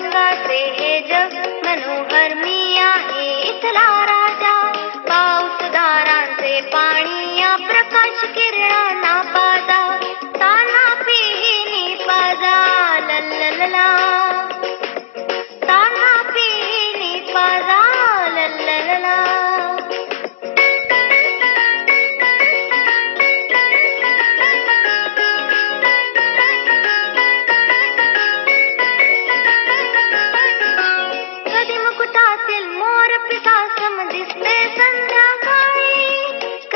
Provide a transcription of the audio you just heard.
गंगा से है जग मनोहर मिया है इथला राजा। पाउस धारांचे से पानिया प्रकाश किरणा ना पादा ताना पिहिनी पाजा लल्लला